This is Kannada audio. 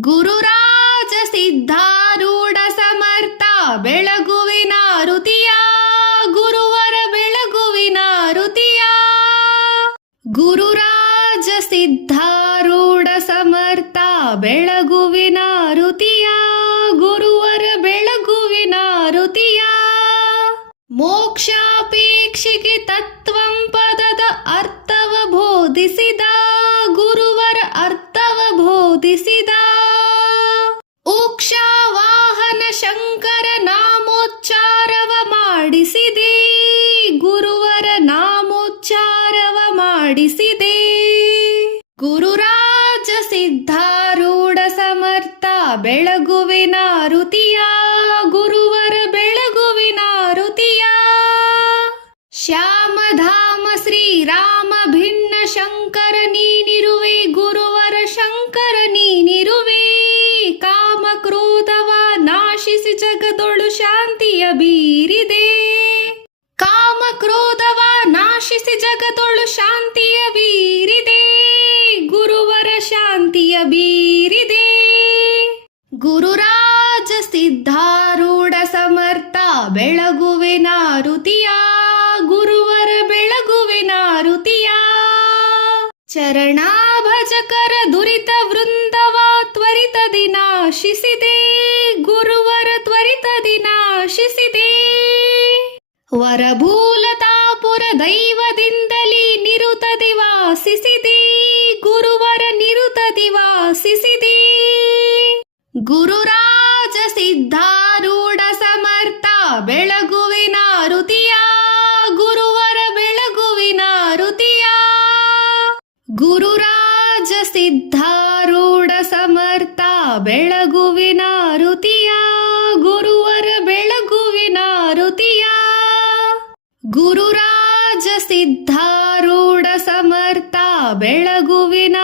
ಗುರುರಾಜ ಸಿದ್ಧಾರೂಢ ಸಮರ್ಥ ಬೆಳಗುವಿನ ಋತಿಯ ಗುರುವರ ಬೆಳಗುವಿನ ಋತಿಯ. ಗುರುರಾಜ ಸಿದ್ಧಾರೂಢ ಸಮರ್ಥ ಬೆಳಗುವಿನ ಋತಿಯ ಗುರುವರ ಬೆಳಗುವಿನ ಋತಿಯ. ಮೋಕ್ಷಾಪೇಕ್ಷಿಗೆ ತತ್ವಂ ಪದದ ಅರ್ಥವ ಬೋಧಿಸಿದ ಗುರುವರ ಅರ್ಥವ ಬೋಧಿಸಿದ. ಉಕ್ಷಾವಾಹನ ಶಂಕರ ನಾಮೋಚ್ಚಾರವ ಮಾಡಿಸಿದೆ ಗುರುವರ ನಾಮೋಚ್ಚಾರವ ಮಾಡಿಸಿದೆ. ಗುರುರಾಜ ಸಿದ್ಧಾರೂಢ ಸಮರ್ಥ ಬೆಳಗುವಿನ ಋತಿಯ ಗುರುವರ ಬೆಳಗುವಿನ ಋತಿಯ. ಶ್ಯಾಮಧಾಮ ಶ್ರೀರಾಮ ಭಿನ್ನ ಶಂಕರ ನೀನಿರುವೆ ಗುರುವರ ಶಂಕರ ನೀನಿರುವೆ. ಕಾಮ ಕ್ರೋಧವ ನಾಶಿಸಿ ಜಗದೊಳು ಶಾಂತಿಯ ಬೀರಿದೆ. ಕಾಮ ಕ್ರೋಧವ ನಾಶಿಸಿ ಜಗದೊಳು ಶಾಂತಿಯ ಬೀರಿದೆ ಗುರುವರ ಶಾಂತಿಯ ಬೀರಿದೆ. ಗುರುರಾಜ ಸಿದ್ಧಾರೂಢ ಸಮರ್ಥ ಬೆಳಗುವಿನ ಋತಿಯ ಗುರುವರ ಬೆಳಗುವಿನ ಋತಿಯ. ಚರಣ ಭಜಕರ ದುರಿತ ವೃಂದವ ತ್ವರಿತದಿ ನಾಶಿಸಿದೆ ಗುರುವರ ತ್ವರಿತದಿ ನಾಶಿಸಿದೆ. ವರಭೂಲತಾಪುರ ದೈವದಿಂದಲೇ ನಿರುತದಿ ವಾಸಿಸಿದೆ ಗುರುವರ ನಿರುತದಿ ವಾಸಿಸಿದೆ. ಗುರುರಾಜ ಸಿದ್ಧಾರೂಢ ಸಮರ್ಥ ಬೆಳಗುವಿನ ಋತಿಯ ಗುರುವರ ಬೆಳಗುವಿನ ಋತಿಯ. ಗುರುರಾಜ ಸಿದ್ಧಾರೂಢ ಸಮರ್ಥ ಬೆಳಗುವಿನ ಋತಿಯ ಗುರುವರ ಬೆಳಗುವಿನ ಋತಿಯ. ಗುರುರಾಜ ಸಿದ್ಧಾರೂಢ ಸಮರ್ಥ ಬೆಳಗುವಿನ